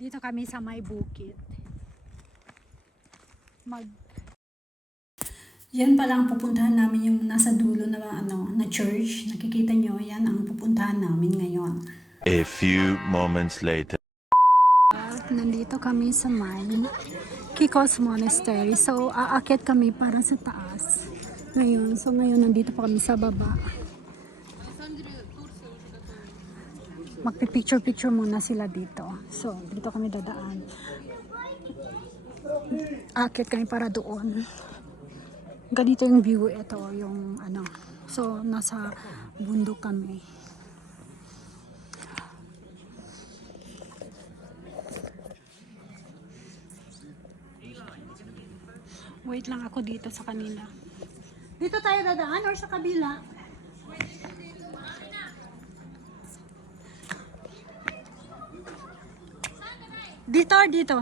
Dito kami sa may bukid. Yan pala ang pupuntahan namin, yung nasa dulo na na church. Nakikita nyo, yan ang pupuntahan namin ngayon. A few moments later. Nandito kami sa may Kikos Monastery. So, aakyat kami para sa taas. Ngayon, nandito pa kami sa baba. Magpipicture-picture muna sila dito. So, dito kami dadaan. Aakyat kami para doon. Ganito yung view. Ito yung ano. So, nasa bundok kami. Wait lang ako dito sa kanila. Dito tayo dadaan or sa kabila? Dito or dito?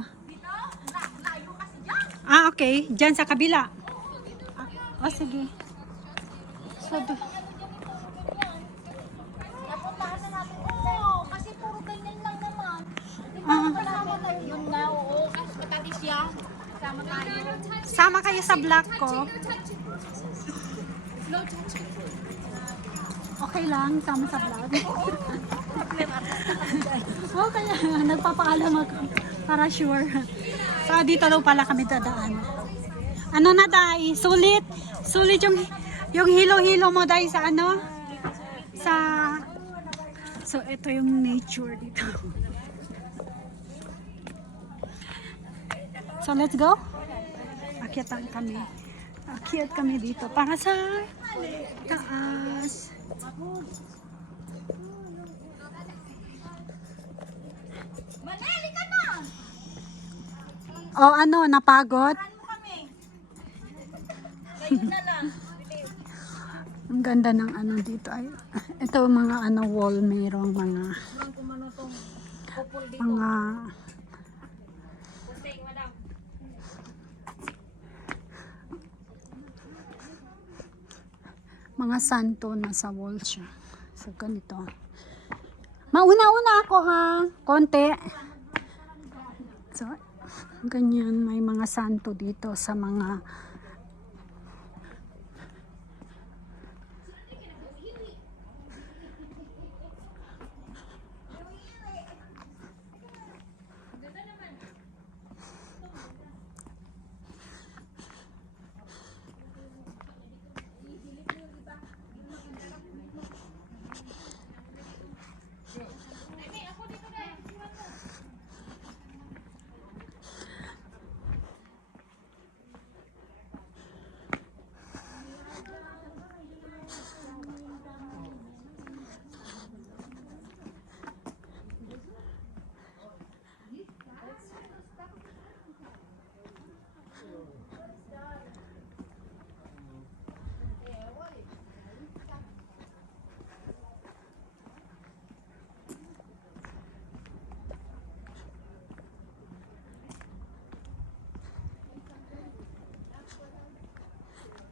Ah, okay. Diyan sa kabila. Ah, sige. Sabi. Napuntahan na natin. Oo, kasi puro ganyan lang naman. Ah, Kasama tayo yun nga, oo. Kasi matati siya. Kasama tayo. sama kayo sa vlog ko. Okay lang, sama sa vlog. Oh, kaya nagpapaalam ako para sure. So, dito daw pala kami dadaan. Ano na dai? Sulit. Sulit yung hilo-hilo mo dai sa ano? Sa So, ito yung nature dito. So, let's go. Akyatan kami. Akyat kami dito para sa taas. Maneli ka na! O ano, napagod? Saan mo kami? Ngayon na lang. Ang ganda ng ano dito ay ito mga ano wall, mayroong mga Ang kumano tong kupol dito. mga Kunting, madam. mga santo na sa wall siya. So ganito. Mauna-una ako ha, konti. So ganyan, may mga santo dito sa mga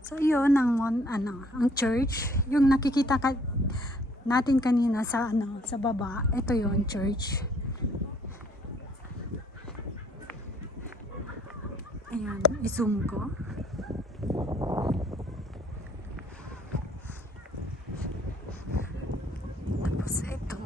So yun ang ang church, yung nakikita natin kanina sa sa baba, ito yung church. Ayan, i-zoom ko. Tapos ito.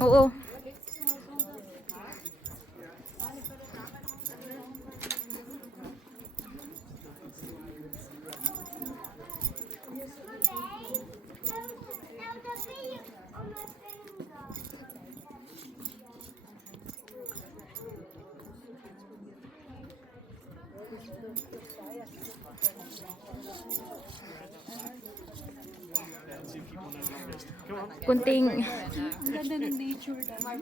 Oo. Kunting Ang ganda ng nature daw.